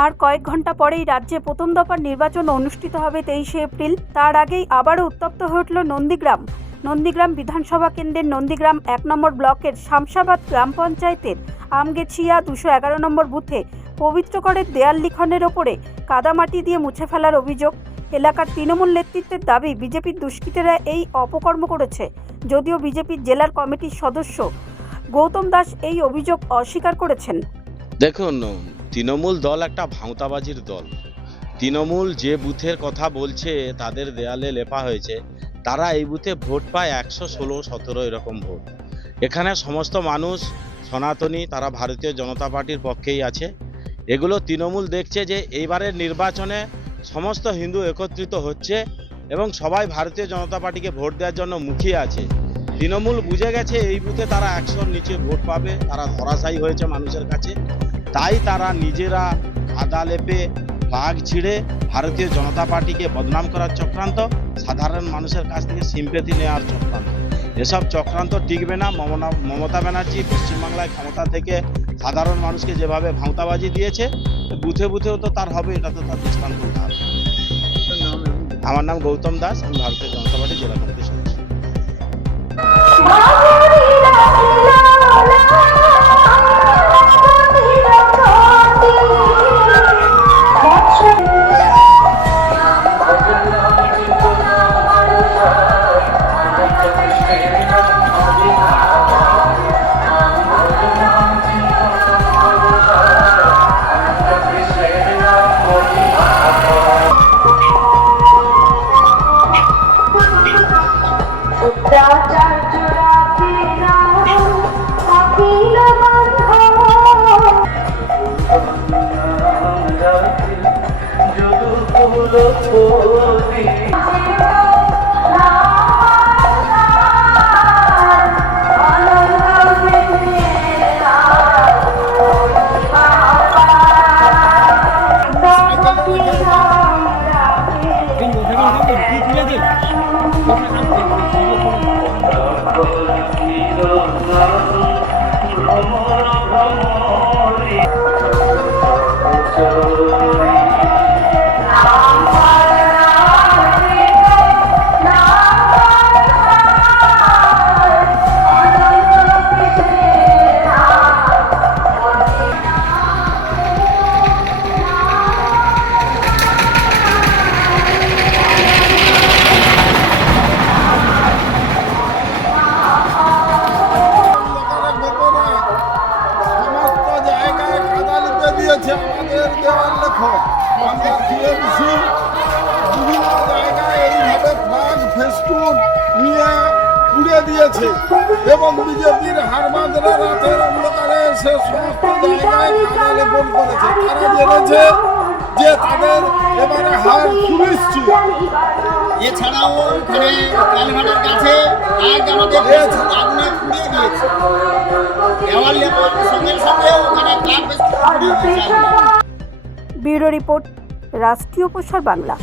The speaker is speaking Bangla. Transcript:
আর কয়েক ঘন্টা পরেই রাজ্যে প্রথম দফার নির্বাচন অনুষ্ঠিত হবে 23শে এপ্রিল। তার আগেই আবারও উত্তপ্ত হয়ে উঠল নন্দীগ্রাম বিধানসভা কেন্দ্রের নন্দীগ্রাম 1 নম্বর ব্লকের শামসাবাদ গ্রাম পঞ্চায়েতের আমগেছিয়া 211 নম্বর বুথে পবিত্র করে দেয়াল লিখনের ওপরে কাদামাটি দিয়ে মুছে ফেলার অভিযোগ। এলাকার তৃণমূল নেতৃত্বের দাবি, বিজেপির দুষ্কৃতীরা এই অপকর্ম করেছে। যদিও বিজেপির জেলার কমিটির সদস্য গৌতম দাস এই অভিযোগ অস্বীকার করেছেন। দেখুন, তৃণমূল দল একটা ভাঁওতাবাজির দল। তৃণমূল যে বুথের কথা বলছে তাদের দেয়ালে লেপা হয়েছে, তারা এই বুথে ভোট পায় 116-17 এরকম ভোট। এখানে সমস্ত মানুষ সনাতনী, তারা ভারতীয় জনতা পার্টির পক্ষেই আছে। এগুলো তৃণমূল দেখছে যে এইবারের নির্বাচনে সমস্ত হিন্দু একত্রিত হচ্ছে এবং সবাই ভারতীয় জনতা পার্টিকে ভোট দেওয়ার জন্য মুখিয়ে আছে। তৃণমূল বুঝে গেছে এই বুথে তারা 100-র নিচে ভোট পাবে, তারা ধরাশায়ী হয়েছে মানুষের কাছে। তাই তারা নিজেরা আদা লেপে ফ্ল্যাগ ছিঁড়ে ভারতীয় জনতা পার্টিকে বদনাম করার চক্রান্ত, সাধারণ মানুষের কাছ থেকে সিম্পেথি নেওয়ার চক্রান্ত। এসব চক্রান্ত টিকবে না। মমতা ব্যানার্জি পশ্চিমবাংলায় ক্ষমতা থেকে সাধারণ মানুষকে যেভাবে ভাঁওতাবাজি দিয়েছে, বুথে বুথেও তো তার হবে, এটা তো তার দৃষ্টান্ত উদাহরণ। আমার নাম গৌতম দাস, আমি ভারতীয় জনতা পার্টি জেলা কমিটির সদস্য। আমাদের দেওয়াল লেখক আমরা টিএমসি বিভিন্ন জায়গায় এইভাবে ফ্ল্যাগ ফেস্টুন নিয়ে উড়ে দিয়েছে এবং বিজেপির হারমাদরা রাতের অন্ধকারে সে সমস্ত জায়গায় কাদা লেপন করেছে। তারা জেনেছে যে তাদের এবারে হার সুনিশ্চিত। এছাড়াও ওখানে কালীঘাটের কাছে আগ আমাদের আগুনে পুড়িয়ে দিয়েছে। দেওয়াল লেপার সঙ্গে সঙ্গে ওখানে ফ্ল্যাগ ফেস্টুন পুড়িয়ে দিয়েছে। ব্যুরো রিপোর্ট, রাষ্ট্রীয় প্রসার বাংলা।